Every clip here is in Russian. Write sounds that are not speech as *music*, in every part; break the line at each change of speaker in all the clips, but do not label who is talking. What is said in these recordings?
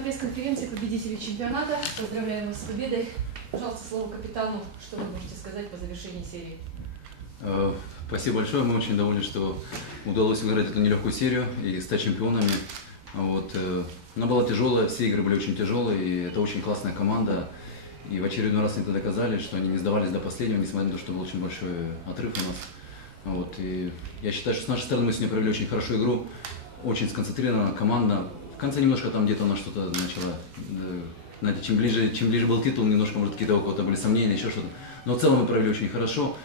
на пресс-конференции победителей чемпионата. Поздравляем вас с победой. Пожалуйста, слово капитану. Что вы можете сказать по завершении серии?
Э, спасибо большое. Мы очень довольны, что удалось выиграть эту нелегкую серию и стать чемпионами. Вот. э, Она была тяжелая, все игры были очень тяжелые, и это очень классная команда. И в очередной раз они это доказали, что они не сдавались до последнего, несмотря на то, что был очень большой отрыв у нас. Вот. И я считаю, что с нашей стороны мы сегодня провели очень хорошую игру, очень сконцентрирована команда. В конце немножко там где-то она что-то начала, э, знаете, чем ближе, чем ближе был титул, немножко, может, какие-то у кого-то были сомнения, еще что-то. Но в целом мы провели очень хорошо.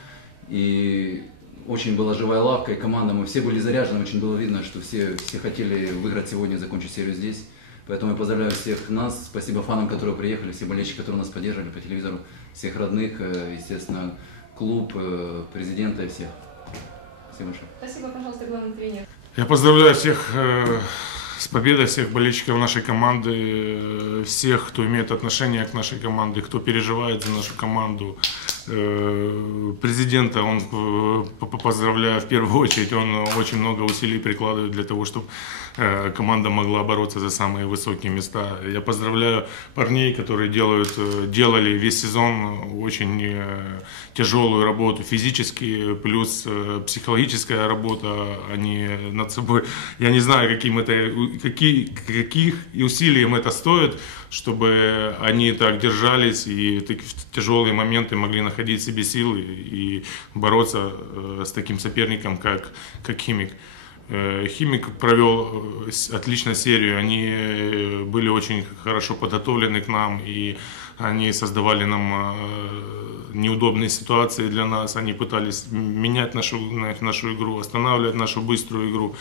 И очень была живая лавка, и команда, мы все были заряжены, очень было видно, что все, все хотели выиграть сегодня, закончить серию здесь. Поэтому я поздравляю всех нас, спасибо фанам, которые приехали, все болельщики, которые нас поддерживали по телевизору, всех родных, э, естественно, клуб, э, президента и всех. Спасибо большое.
Спасибо, пожалуйста, главный тренер.
Я поздравляю всех э, с победой, всех болельщиков нашей команды, э, всех, кто имеет отношение к нашей команде, кто переживает за нашу команду. Э, Президента он э, поздравляю в первую очередь, он очень много усилий прикладывает для того, чтобы э, команда могла бороться за самые высокие места. Я поздравляю парней, которые делают, делали весь сезон очень тяжелую работу физически, плюс психологическая работа, они над собой, я не знаю, каким это, какие, каких и усилием это стоит, чтобы они так держались и в тяжелые моменты могли находить себе силы и бороться э, с таким соперником, как, как Химик. Э, Химик провел э, отлично серию, они были очень хорошо подготовлены к нам и они создавали нам неудобные ситуации для нас, они пытались менять нашу, на- нашу игру, останавливать нашу быструю игру.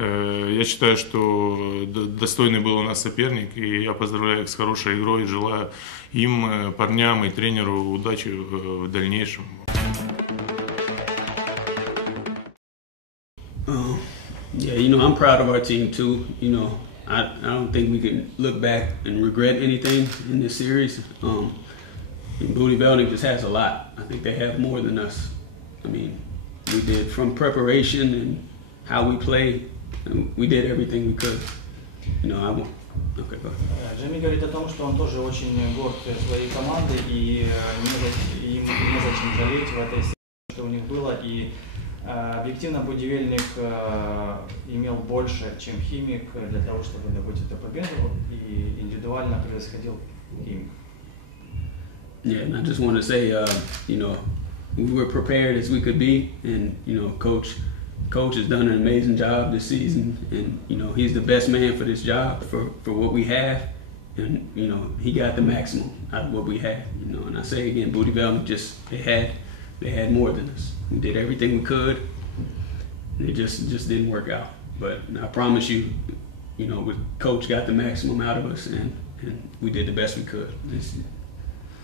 Э, Я считаю, что достойный был у нас соперник, и я поздравляю их с хорошей игрой, желаю им, э, парням и тренеру удачи э, в дальнейшем.
Um, yeah, you know, I'm proud of our team too. You know, I, I don't think we can look back and regret anything in this series. Um, Booty Belting just has a lot. I think they have more than us. I mean, we did from preparation and how we play, and we did everything we could. You know, I won't. Okay, go ahead.
Джимми говорит о том, что он тоже очень горд своей командой и э, не ему незачем жалеть в этой серии, что у них было. И э, объективно Будивельник э, имел больше, чем Химик для того, чтобы добыть эту победу. И индивидуально превосходил Химик.
Yeah, and I just want to say, uh, you know, we were prepared as we could be, and you know, coach, coach has done an amazing job this season, and you know, he's the best man for this job for for what we have, and you know, he got the maximum out of what we had, you know. And I say again, Booty Bell just they had they had more than us. We did everything we could, and it just just didn't work out. But I promise you, you know, with coach got the maximum out of us, and and we did the best we could.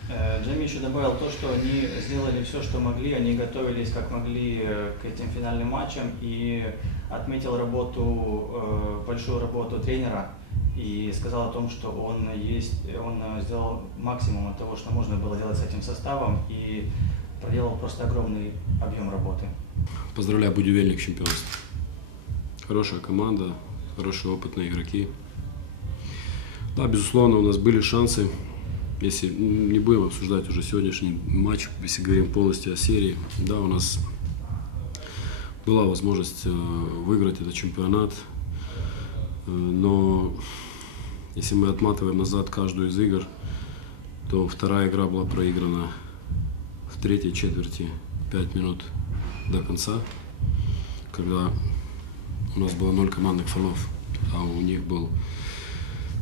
Э, Джейми еще добавил то, что они сделали все, что могли, они готовились как могли э, к этим финальным матчам и отметил работу, э, большую работу тренера и сказал о том, что он есть, он сделал максимум от того, что можно было делать с этим составом и проделал просто огромный объем работы.
Поздравляю Будивельник чемпионство. Хорошая команда, хорошие опытные игроки. Да, безусловно, у нас были шансы. Если не будем обсуждать уже сегодняшний матч, если говорим полностью о серии, да, у нас была возможность э, выиграть этот чемпионат. Э, Но если мы отматываем назад каждую из игр, то вторая игра была проиграна в третьей четверти 5 минут до конца, когда у нас было ноль командных фолов, а у них был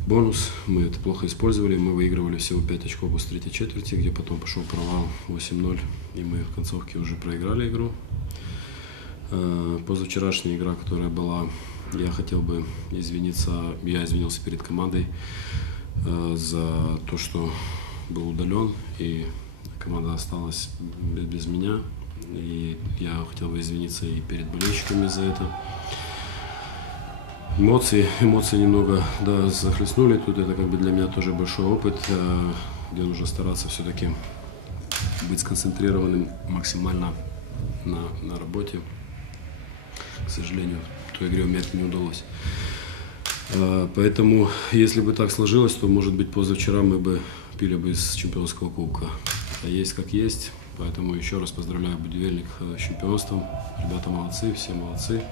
бонус. Мы это плохо использовали, мы выигрывали всего 5 очков после третьей четверти, где потом пошел провал 8-0, и мы в концовке уже проиграли игру. Э, Позавчерашняя игра, которая была, я хотел бы извиниться, я извинился перед командой э, за то, что был удален, и команда осталась бе- без меня. И я хотел бы извиниться и перед болельщиками за это. Эмоции, *laughs* эмоции немного да, захлестнули. Тут это как бы для меня тоже большой опыт, э, где нужно стараться все-таки быть сконцентрированным максимально на, на работе. К сожалению, в той игре у меня это не удалось. А, Поэтому, если бы так сложилось, то, может быть, позавчера мы бы пили бы из чемпионского кубка. А есть как есть. Поэтому еще раз поздравляю Будивельник э, с чемпионством. Ребята молодцы, все молодцы.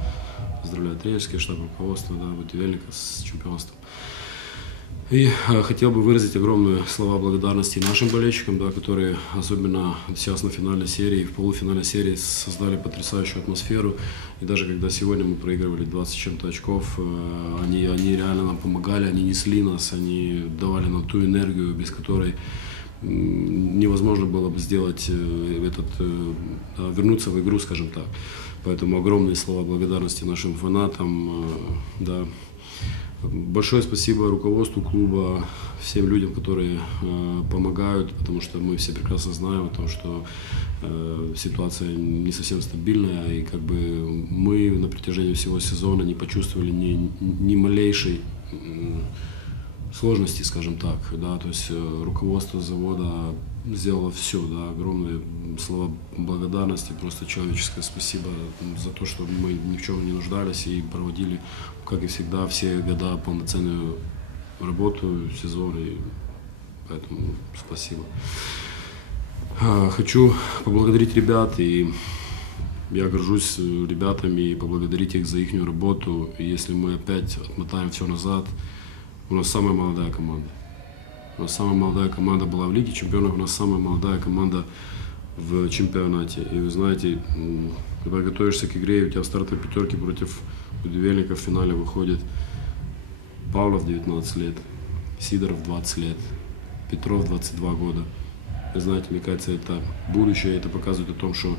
Поздравляю тренерский штаб, руководство да, Будивельника с чемпионством. И э, хотел бы выразить огромные слова благодарности нашим болельщикам, да, которые особенно сейчас на финальной серии, в полуфинальной серии создали потрясающую атмосферу. И даже когда сегодня мы проигрывали 20 с чем-то очков, э, они, они реально нам помогали, они несли нас, они давали нам ту энергию, без которой невозможно было бы сделать э, этот, э, вернуться в игру, скажем так. Поэтому огромные слова благодарности нашим фанатам, э, да, Большое спасибо руководству клуба, всем людям, которые э, помогают, потому что мы все прекрасно знаем о том, что э, ситуация не совсем стабильная, и как бы мы на протяжении всего сезона не почувствовали ни, ни малейшей м, сложности, скажем так, да, то есть э, руководство завода сделало все, да, огромные слова благодарности, просто человеческое спасибо за то, что мы ни в чем не нуждались и проводили, как и всегда, все года полноценную работу, сезон, и поэтому спасибо. А, Хочу поблагодарить ребят, и я горжусь э, ребятами и поблагодарить их за их работу. Если мы опять отмотаем все назад, у нас самая молодая команда. У нас самая молодая команда была в Лиге чемпионов, у нас самая молодая команда в чемпионате. И вы знаете, когда готовишься к игре, у тебя в стартовой пятерке против Будивельника в финале выходит Павлов 19 лет, Сидоров 20 лет, Петров 22 года. Вы знаете, мне кажется, это будущее, это показывает о том, что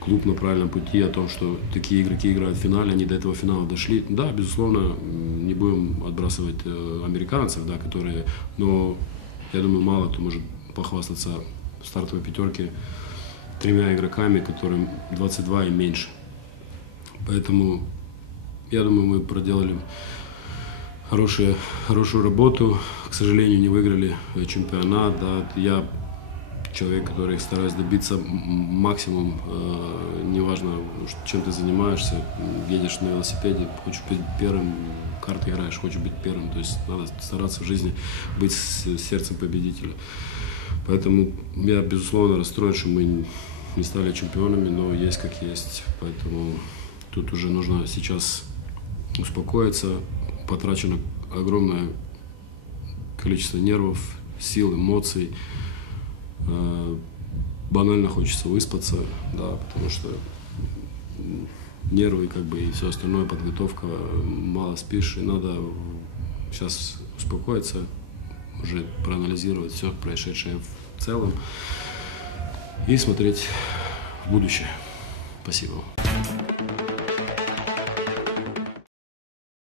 клуб на правильном пути, о том, что такие игроки играют в финале, они до этого финала дошли. Да, безусловно, не будем отбрасывать э, американцев, да, которые, но я думаю, мало кто может похвастаться в стартовой пятерке тремя игроками, которым 22 и меньше. Поэтому я думаю, мы проделали хорошие, хорошую работу. К сожалению, не выиграли чемпионат. Да. Я человек, который стараюсь добиться максимум, э, неважно, чем ты занимаешься, едешь на велосипеде, хочешь быть первым, карты играешь, хочешь быть первым. То есть надо стараться в жизни быть сердцем победителя. Поэтому я, безусловно, расстроен, что мы не стали чемпионами, но есть как есть. Поэтому тут уже нужно сейчас успокоиться. Потрачено огромное количество нервов, сил, эмоций. Э, Банально хочется выспаться, да, потому что нервы как бы и все остальное, подготовка, мало спишь, и надо сейчас успокоиться, уже проанализировать все происшедшее в целом и смотреть в будущее. Спасибо.